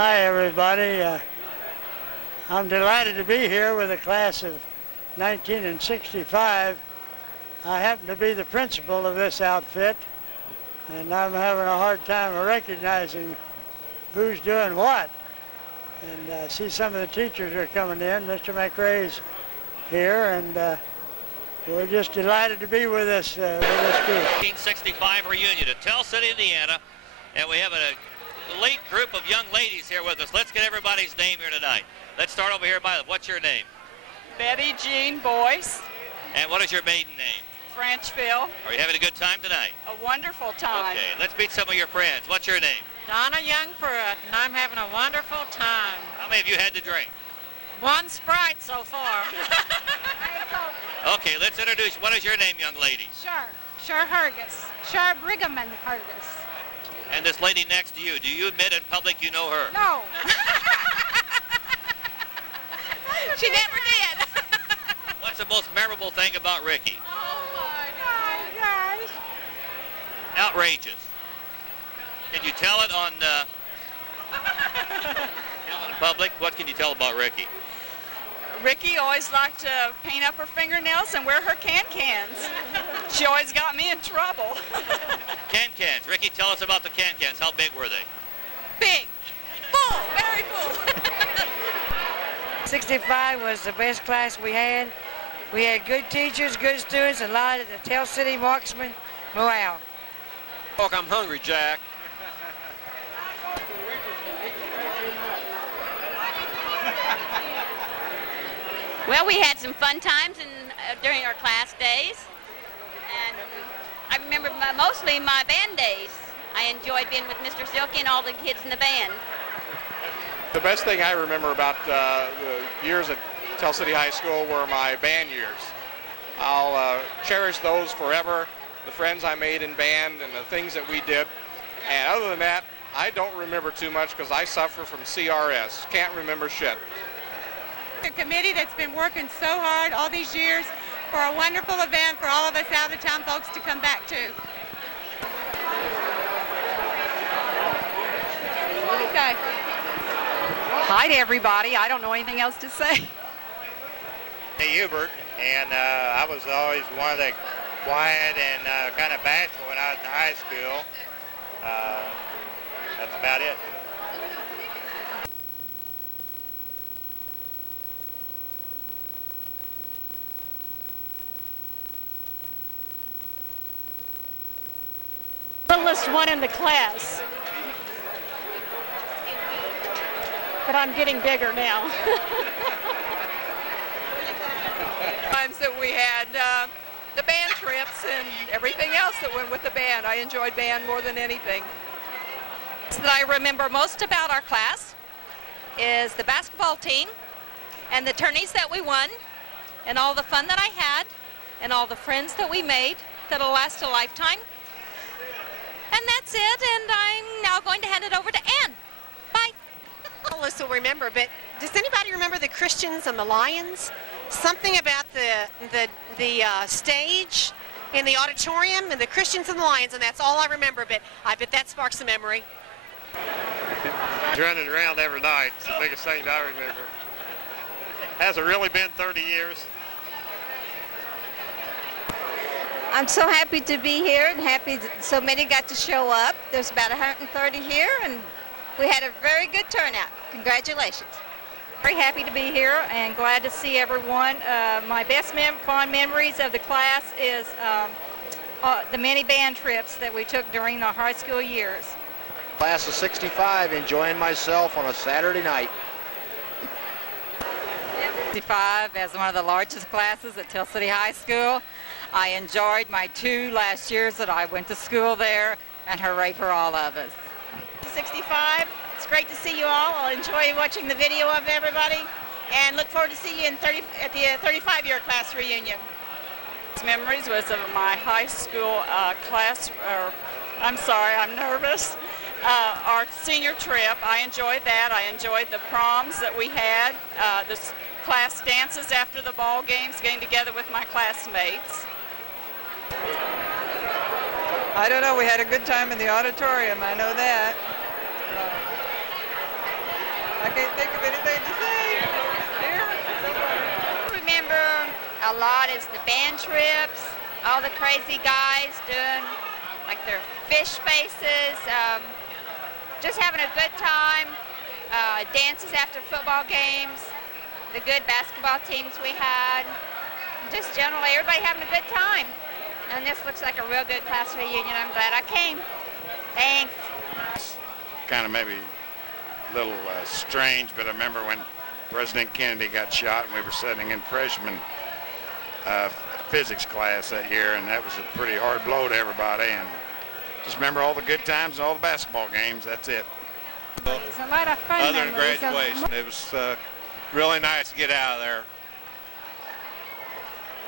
Hi, everybody. I'm delighted to be here with the class of 1965. I happen to be the principal of this outfit, and I'm having a hard time of recognizing who's doing what. And I see some of the teachers are coming in. Mr. McRae's here, and we're just delighted to be with this group. 1965 reunion at Tell City, Indiana, and we have a elite group of young ladies here with us. Let's get everybody's name here tonight. Let's start over here by, what's your name? Betty Jean Boyce. And what is your maiden name? Frenchville. Are you having a good time tonight? A wonderful time. Okay, let's meet some of your friends. What's your name? Donna Young Pruitt, and I'm having a wonderful time. How many of you had to drink? One Sprite so far. Okay, let's introduce, what is your name, young lady? Sure Hergus. Sure Brigham Hergus. And this lady next to you, do you admit in public you know her? No. She never did. What's the most memorable thing about Ricky? Oh my gosh. Outrageous. Can you tell it on, tell it in public? What can you tell about Ricky? Ricky always liked to paint up her fingernails and wear her can-cans. She always got me in trouble. Can-cans. Ricky, tell us about the can-cans. How big were they? Big. Full. Very full. 65 was the best class we had. We had good teachers, good students, and a lot of the Tell City marksmen morale. Look, I'm hungry, Jack. Well, we had some fun times during our class days, and I remember mostly my band days. I enjoyed being with Mr. Silky and all the kids in the band. The best thing I remember about the years at Tell City High School were my band years. I'll cherish those forever, the friends I made in band and the things that we did. And other than that, I don't remember too much because I suffer from CRS. Can't remember shit. A committee that's been working so hard all these years for a wonderful event for all of us out-of-town folks to come back to. Okay. Hi to everybody. I don't know anything else to say. Hey, Hubert, and I was always one of the quiet and kind of bashful when I was in high school. That's about it. Littlest one in the class. But I'm getting bigger now. Times that we had the band trips and everything else that went with the band. I enjoyed band more than anything. That I remember most about our class is the basketball team and the tourneys that we won and all the fun that I had and all the friends that we made that'll last a lifetime. And that's it, and I'm now going to hand it over to Ann. Bye. All of us will remember, but does anybody remember the Christians and the Lions? Something about the stage in the auditorium and the Christians and the Lions, and that's all I remember, but I bet that sparks a memory. Running around every night. It's the biggest thing I remember. Has it really been 30 years? I'm so happy to be here and happy that so many got to show up. There's about 130 here, and we had a very good turnout. Congratulations. Very happy to be here and glad to see everyone. My best fond memories of the class is the many band trips that we took during the high school years. Class of 65, enjoying myself on a Saturday night. 65 as one of the largest classes at Tell City High School. I enjoyed my 2 last years that I went to school there, and hooray for all of us. 65, it's great to see you all. I'll enjoy watching the video of everybody and look forward to see you at the 35-year class reunion. Memories was of my high school class, I'm sorry, I'm nervous. Our senior trip, I enjoyed that. I enjoyed the proms that we had, the class dances after the ball games, getting together with my classmates. I don't know, we had a good time in the auditorium, I know that. I can't think of anything to say. Here, Remember a lot is the band trips, all the crazy guys doing like their fish faces, just having a good time, dances after football games, the good basketball teams we had, just generally everybody having a good time. And this looks like a real good class reunion. I'm glad I came. Thanks. Kind of maybe a little strange, but I remember when President Kennedy got shot and we were sitting in freshman physics class that year, and that was a pretty hard blow to everybody. And just remember all the good times and all the basketball games. That's it. A lot of fun Other than memories. graduation, it was really nice to get out of there.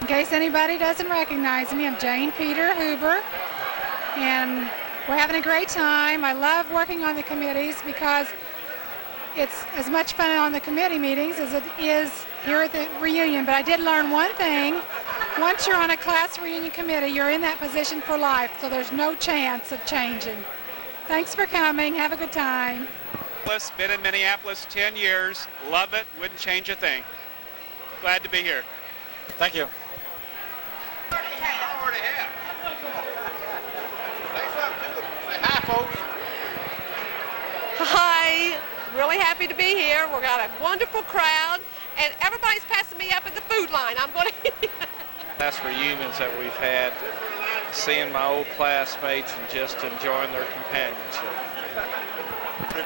In case anybody doesn't recognize me, I'm Jane Peter Huber, and we're having a great time. I love working on the committees because it's as much fun on the committee meetings as it is here at the reunion. But I did learn one thing. Once you're on a class reunion committee, you're in that position for life, so there's no chance of changing. Thanks for coming. Have a good time. Been in Minneapolis 10 years. Love it. Wouldn't change a thing. Glad to be here. Thank you. Hi, folks. Hi, really happy to be here. We've got a wonderful crowd, and everybody's passing me up at the food line. I'm going to. Class reunions that we've had, seeing my old classmates and just enjoying their companionship.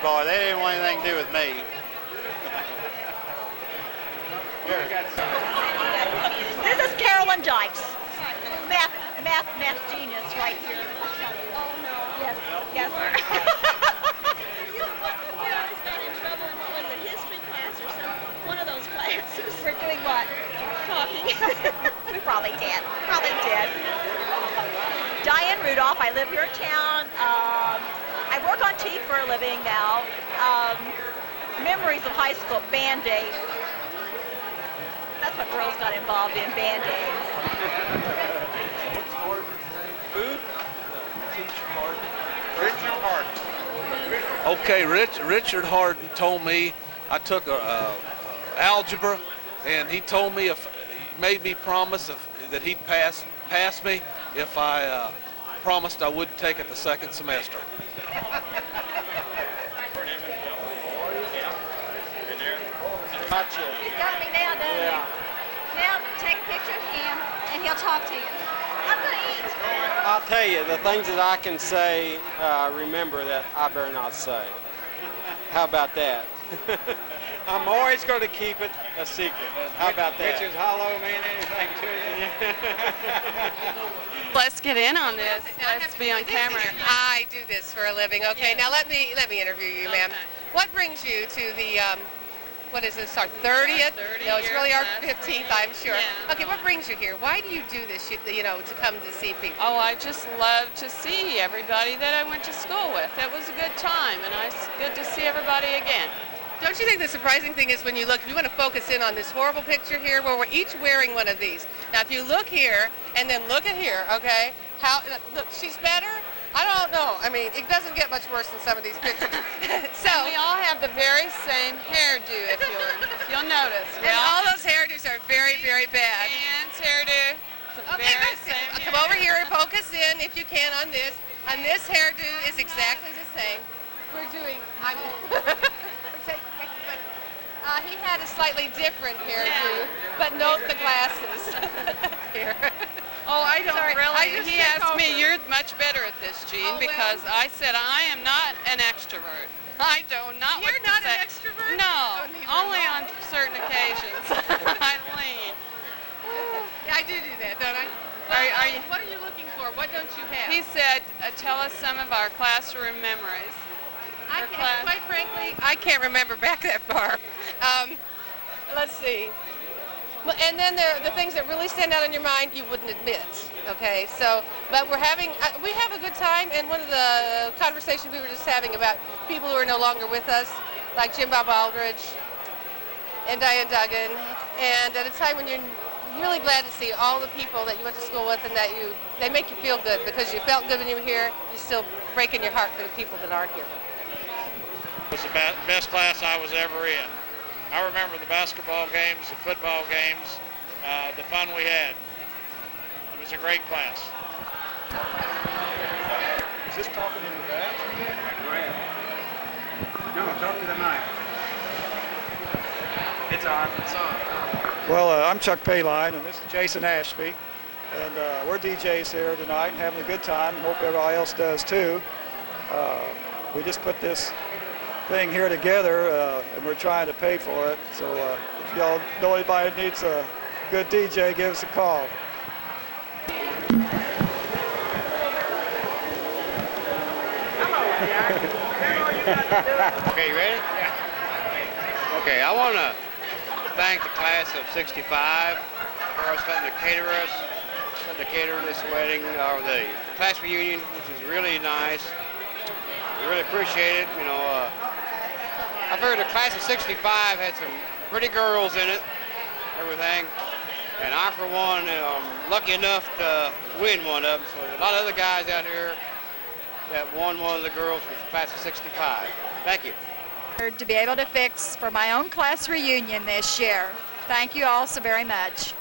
Boy, they didn't want anything to do with me. This is Carolyn Dykes, math genius right here. Oh no. Yes, yes, sir. One of those classes. We're doing what? Talking. We probably did. Diane Rudolph. I live here in town. I work on TV for a living now. Memories of high school band days. That's what girls got involved in, band days. Food? Richard Harden. Okay, Richard Harden told me I took algebra, and he told me he made me promise that he'd pass me if I promised I wouldn't take it the second semester. He's got me now, doesn't he? Now, take a picture of him, and he'll talk to you. I'm going to eat. I'll tell you, the things that I can say, remember that I better not say. How about that? I'm always going to keep it a secret. How about that? Richard's hollow, mean anything to you? Let's get in on this. Let's be on camera. I do this for a living. Okay, now let me interview you, ma'am. What brings you to the what is this, our 30th? No, it's really our 15th, I'm sure. Yeah. Okay, what brings you here? Why do you do this, to come to see people? Oh, I just love to see everybody that I went to school with. It was a good time, and it's good to see everybody again. Don't you think the surprising thing is when you look, if you want to focus in on this horrible picture here where we're each wearing one of these. Now, if you look here and then look at here, okay, look, she's better? I don't know. I mean, it doesn't get much worse than some of these pictures. So we all have the very same hairdo, if you'll notice. And all those hairdos are very, very bad. Dan's hairdo. Okay, come over here and focus in, if you can, on this. And this hairdo is exactly the same. We're doing, he had a slightly different hairdo, but note the glasses here. Oh, I don't really. He asked me, over. you're much better at this, Jean, because I said I am not an extrovert. I do not. You're not an extrovert? No, only on certain occasions. I lean. Yeah, I do that, don't I? What are you looking for? What don't you have? He said, tell us some of our classroom memories. Quite frankly, I can't remember back that far. Let's see. And then there are the things that really stand out in your mind you wouldn't admit. Okay, so, but we have a good time, and one of the conversations we were just having about people who are no longer with us, like Jim Bob Aldridge and Diane Duggan, and at a time when you're really glad to see all the people that you went to school with and that they make you feel good because you felt good when you were here, you're still breaking your heart for the people that aren't here. It was the best class I was ever in. I remember the basketball games, the football games, the fun we had. It was a great class. Is this talking in the back? Go ahead. No, talk to the mic. It's on. It's on. Well, I'm Chuck Payline, and this is Jason Ashby, and we're DJs here tonight and having a good time. Hope everybody else does too. We just put this thing here together, and we're trying to pay for it. So if y'all know anybody that needs a good DJ, give us a call. Okay, you ready? Yeah. Okay, I want to thank the class of '65 for us letting to cater this wedding, or the class reunion, which is really nice. We really appreciate it. You know, I figured the class of '65 had some pretty girls in it, everything, and I, for one, am lucky enough to win one of them. So there's a lot of other guys out here that won one of the girls from the class of '65. Thank you. To be able to fix for my own class reunion this year. Thank you all so very much.